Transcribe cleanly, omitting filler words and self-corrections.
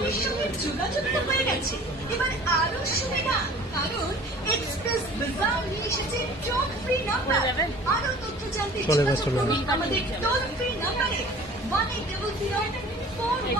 বাড়ির সঙ্গে যোগাযোগ তো হয়ে গেছে, এবার আরো সুবিধা, কারণ এক্সপ্রেস বাজার নিয়ে এসেছে টোল ফ্রি নাম্বার। আরো তথ্য জানতে যোগাযোগ করুন আমাদের টোল ফ্রি নাম্বারে 1800